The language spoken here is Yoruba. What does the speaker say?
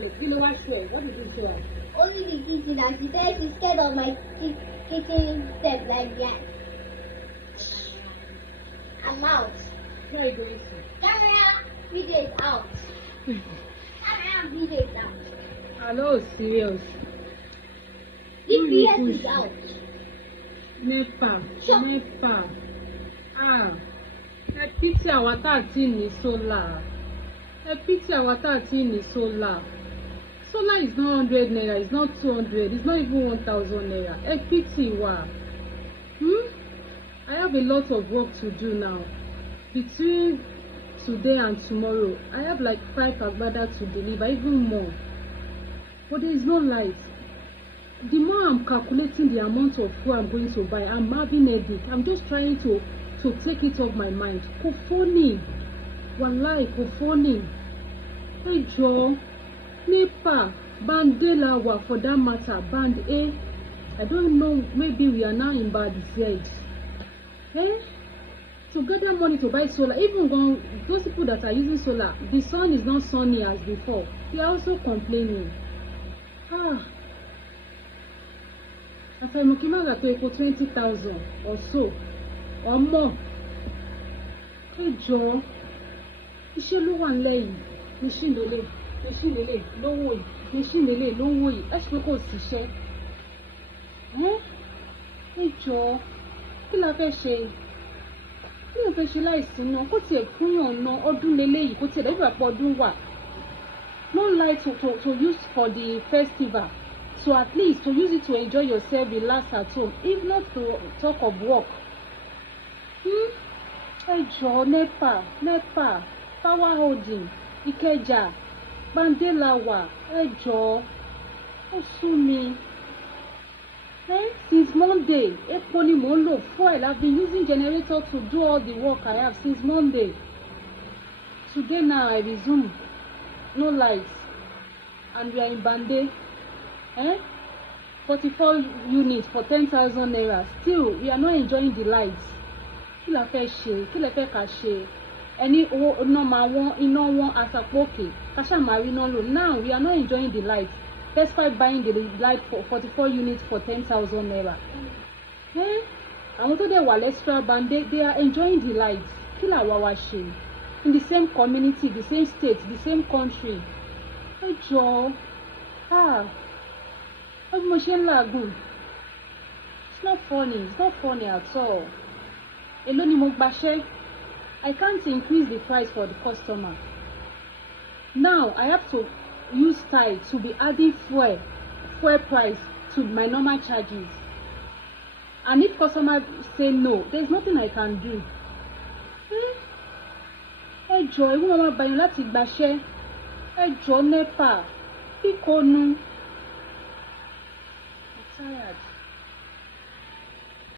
What did you do? Only the kitchen, and she said she's scared of my kitchen step like that. I'm out. Where are you going to? Camera video is out. Camera video is out. Hello, serious. GPS is out. Nepa. Sure. Nepa. Ah. Ẹ pity àwa tá tí ní solar. Ẹ pity àwa tá tí ní solar. Solar is not 100 naira, it's not 200, it's not even 1,000 naira. Ẹ pity wa. I have a lot of work to do now. Between today and tomorrow, I have like 5 agbada to deliver, even more. But there is no light. The more I'm calculating the amount of food I'm going to buy, I'm having a headache. I'm just trying to take it off my mind. Kò funny. Wallahi, kò funny. Hey Joe, Nepa, band A la wa for that matter, band A. I don't know, maybe we are now in band Z. To gather money to buy solar, even when those people that are using solar, the sun is not sunny as before. They are also complaining. Àfàìmọ̀ that pay for 20,000 or so or more. Hey Joe, iṣẹ́ ló wà nílẹ̀ yìí, machine lélẹ̀ lówó yìí, machine lélẹ̀ lówó yìí, ẹ ṣe pé kò síṣẹ́. Hey Joe, kí la fẹ́ ṣe? Kí la fẹ́ ṣe láìsí náà? Kó tiẹ̀ fúnyàn náà ọdún lélẹ̀ yìí, kó tiẹ̀ lẹ́yìn àpò ọdún wà. No light to use for the festival. So at least to use it to enjoy yourself, relax at home, if not to talk of work. Hey Joe, Nepa, Power Holding, Ikeja, Bandelawa, hey Joe, ó sú mi. Since Monday, epo ni mo ń lò, fuel. I've been using generator to do all the work I have since Monday. Today now I resume, no lights, and we are in Bande. 44 units for 10,000 naira. Still, we are not enjoying the lights. Kí la fẹ́ ṣe? Kí la fẹ́ ká ṣe? Ẹni owó iná máa wọ́n, iná wọ́n àsàpòkè. Ká ṣáà máa rí iná lò. Now, we are not enjoying the lights. Despite buying the light for 44 units for 10,000 naira. Àwọn tó dẹ̀ wà lẹ́stra band, they are enjoying the lights. Kí la wá ṣe? In the same community, the same state, the same country. Ẹ jọ̀ọ́. It's not funny at all. Èló ni mo gbaṣẹ́. I can't increase the price for the customer. Now I have to use style to be adding fuel price to my normal charges. And if customer say no, there's nothing I can do. Ẹ jọ̀ọ́, ewu mama bayan láti gbaṣẹ́. Ẹ jọ̀ọ́ Nepa, kíkónú. I'm tired.